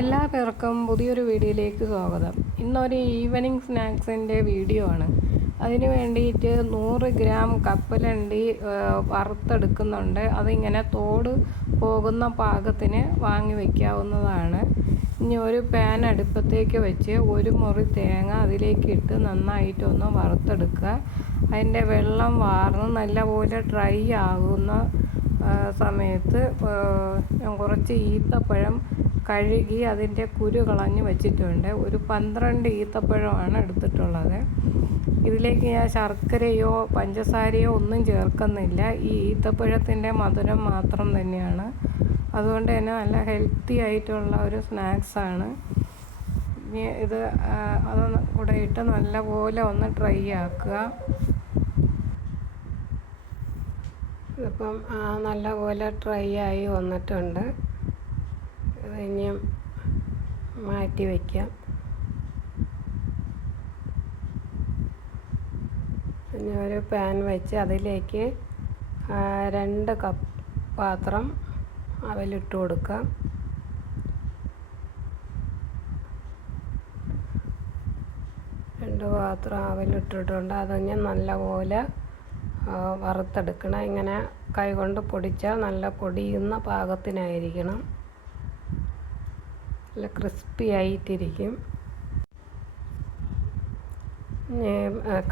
എല്ലാ പേർക്കും പുതിയൊരു വീഡിയോയിലേക്ക് സ്വാഗതം. ഇന്നൊരു ഈവനിങ് സ്നാക്സിന്റെ വീഡിയോ ആണ്. അതിന് വേണ്ടിയിട്ട് നൂറ് ഗ്രാം കപ്പലണ്ടി വറുത്തെടുക്കുന്നുണ്ട്. അതിങ്ങനെ തോട് പോകുന്ന പാകത്തിന് വാങ്ങി വയ്ക്കാവുന്നതാണ് ഇനി ഒരു പാൻ അടുപ്പത്തേക്ക് വെച്ച് ഒരു മുറി തേങ്ങ അതിലേക്ക് ഇട്ട് നന്നായിട്ടൊന്ന് വറുത്തെടുക്കുക. അതിന്റെ വെള്ളം വാർന്ന് നല്ലപോലെ ഡ്രൈ ആകുന്ന സമയത്ത് ഞാൻ കുറച്ച് ഈത്തപ്പഴം കഴുകി അതിന്റെ കുരു കളഞ്ഞ് വെച്ചിട്ടുണ്ട്. ഒരു പന്ത്രണ്ട് ഈത്തപ്പഴമാണ് എടുത്തിട്ടുള്ളത്. ഇതിലേക്ക് ഞാൻ ശർക്കരയോ പഞ്ചസാരയോ ഒന്നും ചേർക്കുന്നില്ല. ഈ ഈത്തപ്പഴത്തിന്റെ മധുരം മാത്രം തന്നെയാണ്. അതുകൊണ്ട് തന്നെ നല്ല ഹെൽത്തി ആയിട്ടുള്ള ഒരു സ്നാക്സാണ് ഇനി ഇത് അതൊന്ന് കൂടെ ഇട്ട് നല്ലപോലെ ഒന്ന് ട്രൈ ആക്കുക. ഇതിപ്പം നല്ലപോലെ ഡ്രൈ ആയി വന്നിട്ടുണ്ട്. ഇത് ഇനിയും മാറ്റി വയ്ക്കാം ഇനി ഒരു പാൻ വെച്ച് അതിലേക്ക് രണ്ട് കപ്പ് പാത്രം അവലിട്ട് കൊടുക്കാം. രണ്ട് പാത്രം അവലിട്ടിട്ടുണ്ട് അതിന് നല്ലപോലെ ആ, വറുത്തെടുക്കണം. ഇങ്ങനെ കൈകൊണ്ട് പൊടിച്ചാൽ നല്ല പൊടിയുന്ന പാകത്തിനായിരിക്കണം. നല്ല ക്രിസ്പി ആയിട്ടിരിക്കും.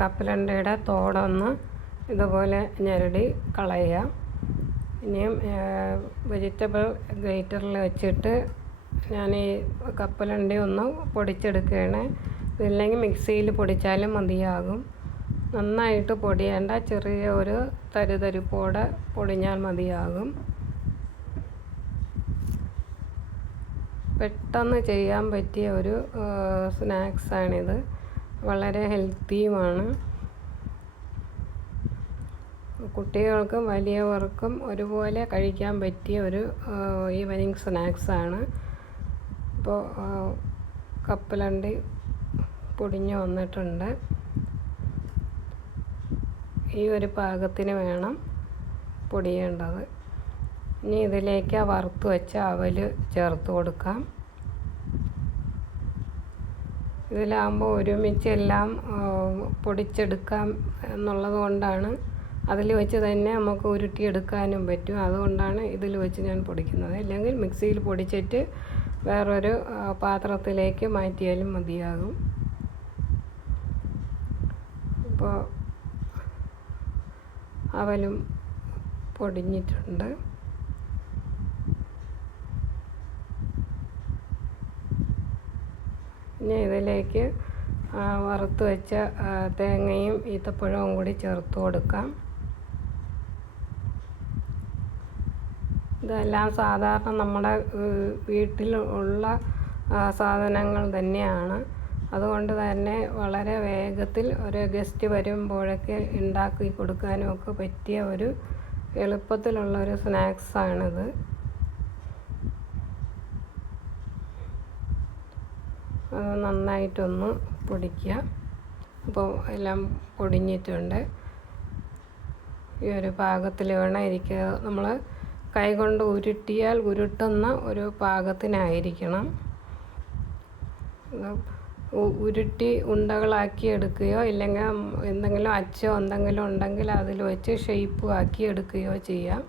കപ്പലണ്ടയുടെ തോടൊന്ന് ഇതുപോലെ ഞെരടി കളയുക. ഇനിയും വെജിറ്റബിൾ ഗ്രേറ്ററിൽ വെച്ചിട്ട് ഞാൻ ഈ കപ്പലണ്ടി ഒന്ന് പൊടിച്ചെടുക്കുകയാണ്. ഇതില്ലെങ്കിൽ മിക്സിയിൽ പൊടിച്ചാലും മതിയാകും. നന്നായിട്ട് പൊടിയേണ്ട ചെറിയ ഒരു തരിതരിപ്പോടെ പൊടിഞ്ഞാൽ മതിയാകും. പെട്ടെന്ന് ചെയ്യാൻ പറ്റിയ ഒരു സ്നാക്സാണിത് വളരെ ഹെൽത്തിയുമാണ്. കുട്ടികൾക്കും വലിയവർക്കും ഒരുപോലെ കഴിക്കാൻ പറ്റിയ ഒരു ഈവനിങ് സ്നാക്സാണ് ഇപ്പോൾ കപ്പലണ്ടി പൊടിഞ്ഞ് വന്നിട്ടുണ്ട്. ഈ ഒരു പാകത്തിന് വേണം പൊടിയേണ്ടത്. ഇനി ഇതിലേക്ക് ആ വറുത്ത് വെച്ച അവൽ ചേർത്ത് കൊടുക്കാം. ഇതിലാകുമ്പോൾ ഒരുമിച്ച് എല്ലാം പൊടിച്ചെടുക്കാം എന്നുള്ളത് കൊണ്ടാണ് അതിൽ വെച്ച് തന്നെ നമുക്ക് ഉരുട്ടിയെടുക്കാനും പറ്റും. അതുകൊണ്ടാണ് ഇതിൽ വെച്ച് ഞാൻ പൊടിക്കുന്നത്. അല്ലെങ്കിൽ മിക്സിയിൽ പൊടിച്ചിട്ട് വേറൊരു പാത്രത്തിലേക്ക് മാറ്റിയാലും മതിയാകും. അപ്പോൾ അവലും പൊടിഞ്ഞിട്ടുണ്ട്. ഇനി ഇതിലേക്ക് വറുത്ത് വെച്ച തേങ്ങയും ഈത്തപ്പഴവും കൂടി ചേർത്ത് കൊടുക്കാം. ഇതെല്ലാം സാധാരണ നമ്മുടെ വീട്ടിൽ ഉള്ള സാധനങ്ങൾ തന്നെയാണ്. അതുകൊണ്ട് തന്നെ വളരെ വേഗത്തിൽ ഒരു ഗസ്റ്റ് വരുമ്പോഴൊക്കെ ഉണ്ടാക്കി കൊടുക്കാനും ഒക്കെ പറ്റിയ ഒരു എളുപ്പത്തിലുള്ള ഒരു സ്നാക്സാണിത് അത് നന്നായിട്ടൊന്ന് പൊടിക്കുക. അപ്പോൾ എല്ലാം പൊടിഞ്ഞിട്ടുണ്ട്. ഈ ഒരു പാകത്തിൽ വേണം ഇരിക്കുക നമ്മൾ കൈകൊണ്ട് ഉരുട്ടിയാൽ ഉരുട്ടുന്ന ഒരു പാകത്തിനായിരിക്കണം. ഉരുട്ടി ഉണ്ടകളാക്കി എടുക്കുകയോ ഇല്ലെങ്കിൽ എന്തെങ്കിലും അച്ചോ എന്തെങ്കിലും ഉണ്ടെങ്കിൽ അതിൽ വെച്ച് ഷെയ്പ്പ് ആക്കി എടുക്കുകയോ ചെയ്യാം.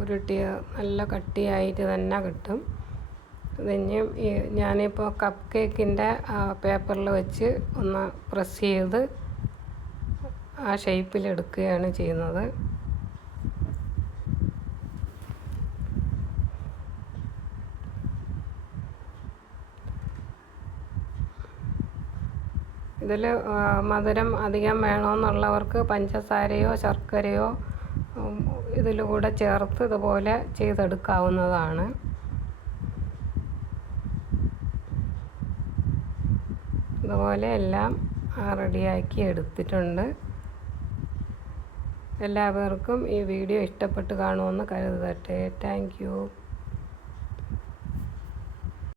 ഉരുട്ടിയ നല്ല കട്ടിയായിട്ട് തന്നെ കിട്ടും. ഇതിന് ഈ ഞാനിപ്പോൾ കപ്പ് കേക്കിന്റെ പേപ്പറിൽ വെച്ച് ഒന്ന് പ്രസ് ചെയ്ത് ആ ഷേപ്പിൽ എടുക്കുകയാണ് ചെയ്യുന്നത്. ഇതിൽ മധുരം അധികം വേണമെന്നുള്ളവർക്ക് പഞ്ചസാരയോ ശർക്കരയോ ഇതിൽ കൂടെ ചേർത്ത് ഇതുപോലെ ചെയ്തെടുക്കാവുന്നതാണ്. ഇതുപോലെ എല്ലാം റെഡിയാക്കി എടുത്തിട്ടുണ്ട്. എല്ലാവർക്കും ഈ വീഡിയോ ഇഷ്ടപ്പെട്ട് കാണുമെന്ന് കരുതട്ടെ. Thank you.